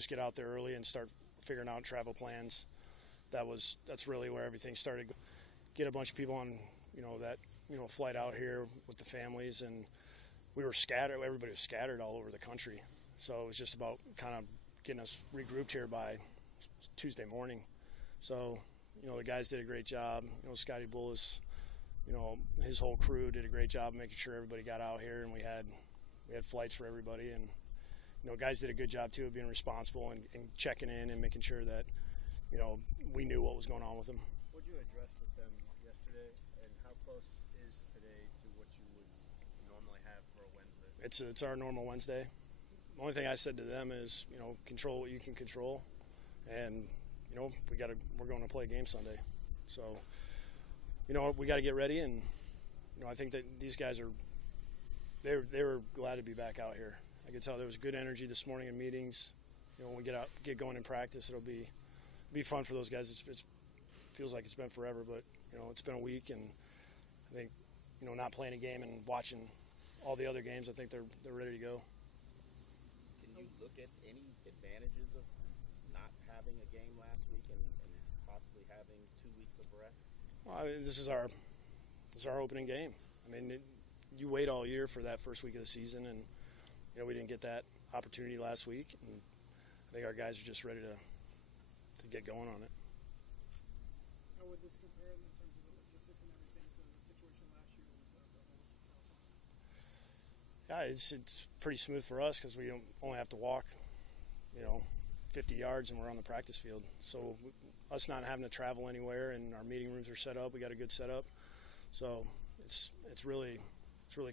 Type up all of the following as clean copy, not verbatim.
just get out there early and start figuring out travel plans. That's really where everything started. Get a bunch of people on, that flight out here with the families, and we were scattered. Everybody was scattered all over the country, so it was just about kind of getting us regrouped here by Tuesday morning. So, the guys did a great job. Scotty Bullis, his whole crew did a great job making sure everybody got out here, and we had flights for everybody. And, guys did a good job, too, of being responsible and checking in and making sure that, we knew what was going on with them. What did you address with them yesterday, and how close is today to what you would normally have for a Wednesday? It's our normal Wednesday. The only thing I said to them is, control what you can control, and we're going to play a game Sunday, so we got to get ready, and I think that these guys they were glad to be back out here. I could tell there was good energy this morning in meetings. When we get going in practice, it'll be fun for those guys. It feels like it's been forever, but it's been a week, and I think not playing a game and watching all the other games, I think they're ready to go. Can you look at any advantages of not having a game last week and possibly having 2 weeks of rest? Well, this is our opening game. You wait all year for that first week of the season, and we didn't get that opportunity last week, and I think our guys are just ready to get going on it. How would this compare in terms of the logistics and everything to the situation last year with the whole? Yeah, it's pretty smooth for us because we only have to walk, 50 yards, and we're on the practice field. So us not having to travel anywhere, and our meeting rooms are set up. We got a good setup, so it's really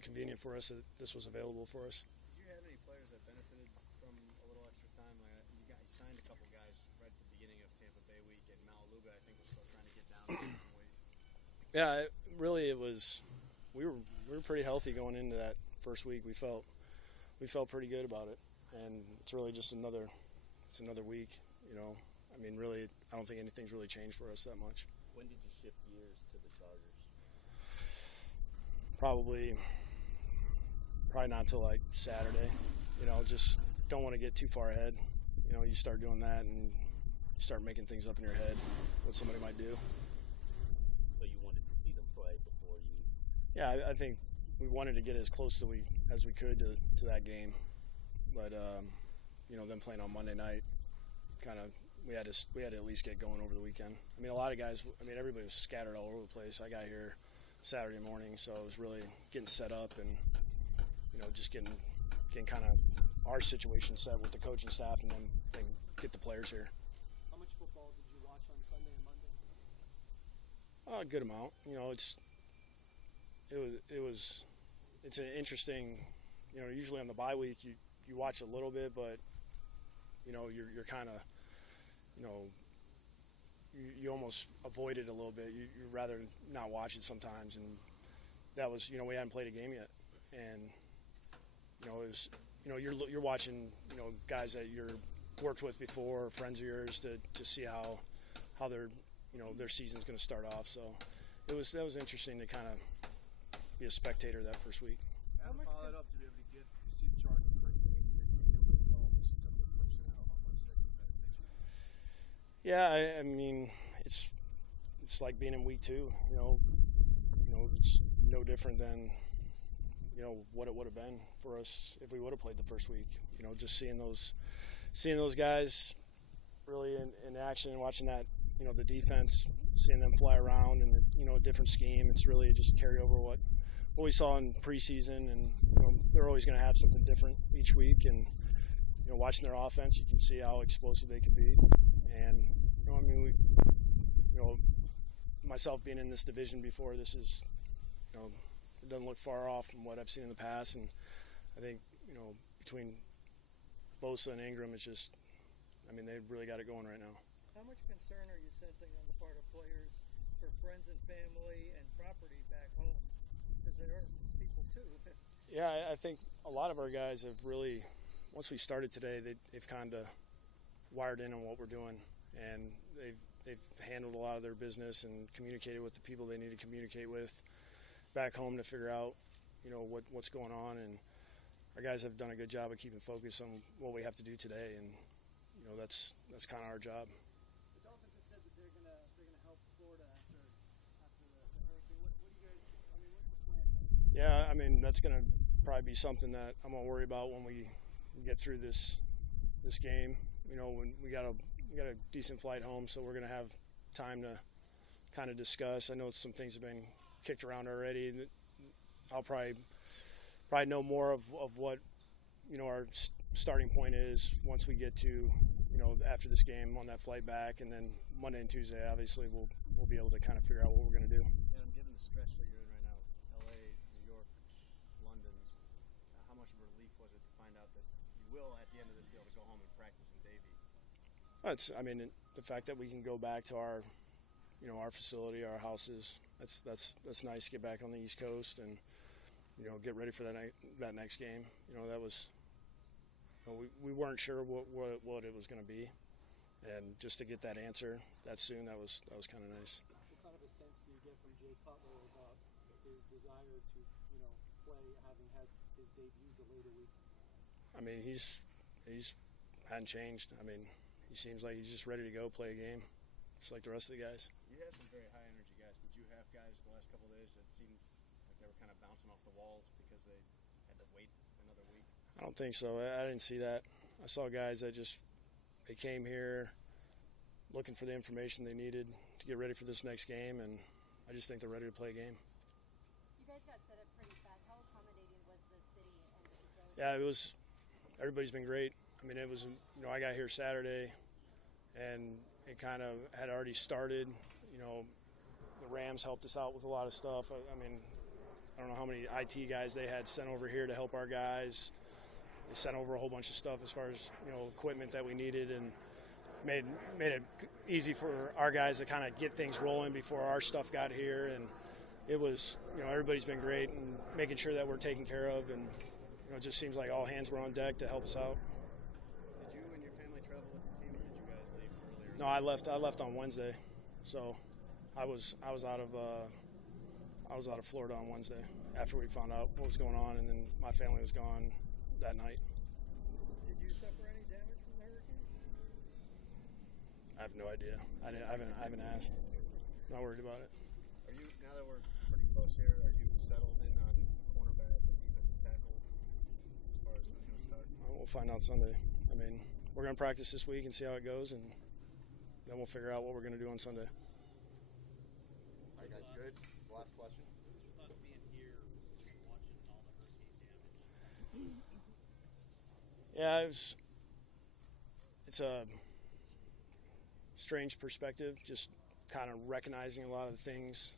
convenient for us that this was available for us. Did you have any players that benefited from a little extra time? You signed a couple guys right at the beginning of Tampa Bay week, and Malaluga, I think, was still trying to get down to some weight. Yeah, it was. We were pretty healthy going into that first week. We felt pretty good about it, and it's really just another week. Really, I don't think anything's really changed for us that much. When did you shift gears to the Chargers? Probably not until like Saturday. Just don't want to get too far ahead. You start doing that and you start making things up in your head what somebody might do. So you wanted to see them play before you? Yeah, I think we wanted to get as close as we could to that game, but them playing on Monday night, we had to at least get going over the weekend. A lot of guys. Everybody was scattered all over the place. I got here Saturday morning, so it was really getting set up and just getting kind of our situation set with the coaching staff, and then get the players here. How much football did you watch on Sunday and Monday? A good amount. It's an interesting. Usually on the bye week you watch a little bit, but you're kind of you almost avoid it a little bit. You'd rather not watch it sometimes, and that was we hadn't played a game yet, and it was you're watching guys that you're worked with before, or friends of yours, to see how their their season's going to start off. So that was interesting to kind of be a spectator that first week. How much follow that up to be able to get to see the Chargers break the game? Yeah, it's like being in week 2. It's no different than what it would have been for us if we would have played the first week. Just seeing those guys really in action and watching that, the defense, seeing them fly around and a different scheme. It's really just carry over what we saw in preseason, and they're always going to have something different each week. And watching their offense, you can see how explosive they could be. And myself being in this division before, this is it doesn't look far off from what I've seen in the past. And I think between Bosa and Ingram, it's just they've really got it going right now. How much concern are you sensing on the part of players for friends and family and property back home? Because there are people too. Yeah, I think a lot of our guys have really, once we started today, they've kind of wired in on what we're doing, and they've handled a lot of their business and communicated with the people they need to communicate with back home to figure out what's going on. And our guys have done a good job of keeping focus on what we have to do today. And that's kind of our job. The Dolphins had said that they're gonna help Florida after the hurricane. What do you guys? I mean, what's the plan? Yeah, I mean that's going to probably be something that I'm going to worry about when we get through this game. When we got a decent flight home, so we're going to have time to kind of discuss. I know some things have been kicked around already. I'll probably know more of what our starting point is once we get to after this game on that flight back, and then Monday and Tuesday obviously we'll be able to kind of figure out what we're going to do. And given the stretch that you're in right now, LA, New York, London, how much of a relief was it to find out that you will at the end of this be able to go home and practice in Davie? The fact that we can go back to our facility, our houses, that's nice to get back on the East Coast and get ready for that next game. That was we weren't sure what it was going to be, and just to get that answer that soon, that was kind of nice. What kind of a sense do you get from Jay Cutler about his desire to play, having had his debut delayed a week? I mean, he's hadn't changed. I mean, he seems like he's just ready to go play a game, just like the rest of the guys. You had some very high energy guys. Did you have guys the last couple of days that seemed like they were kind of bouncing off the walls because they had to wait another week? I don't think so. I didn't see that. I saw guys that they came here looking for the information they needed to get ready for this next game, and I just think they're ready to play a game. You guys got set up pretty fast. How accommodating was the city and the facility? Yeah, it was. Everybody's been great. I mean, it was. I got here Saturday, and it kind of had already started. The Rams helped us out with a lot of stuff. I mean, I don't know how many IT guys they had sent over here to help our guys. They sent over a whole bunch of stuff as far as equipment that we needed, and made it easy for our guys to kind of get things rolling before our stuff got here. And it was everybody's been great and making sure that we're taken care of, and it just seems like all hands were on deck to help us out. Did you and your family travel with the team, or did you guys leave earlier? No, I left on Wednesday, so I was out of Florida on Wednesday after we found out what was going on, and then my family was gone that night. Did you suffer any damage from the hurricane? I have no idea. I haven't asked. Not worried about it. Are you, now that we're pretty close here, are you settled in on cornerback and defensive tackle as far as who's going to start? We'll find out Sunday. I mean, we're going to practice this week and see how it goes, and then we'll figure out what we're going to do on Sunday. All right, guys, good. Last question. What was your thoughts being here, watching all the hurricane damage? Yeah, it's a strange perspective, just kind of recognizing a lot of the things,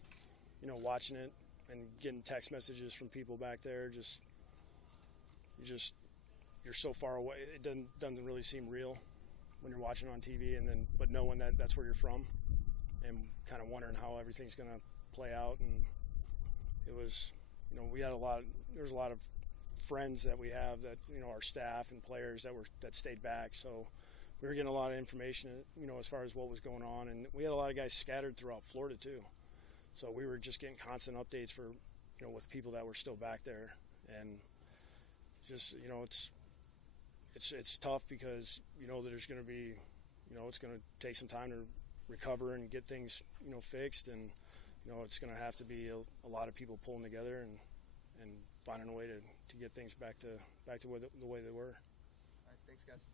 watching it and getting text messages from people back there. You're so far away. It doesn't really seem real when you're watching on TV, but knowing that that's where you're from and kind of wondering how everything's going to play out. And it was, we had there's a lot of friends that we have that, our staff and players that stayed back. So we were getting a lot of information, as far as what was going on. And we had a lot of guys scattered throughout Florida too. So we were just getting constant updates for, with people that were still back there. And just, it's tough because, that there's going to be, it's going to take some time to recover and get things, fixed. And, it's going to have to be a lot of people pulling together and finding a way to get things back to the way they were. All right, thanks, guys.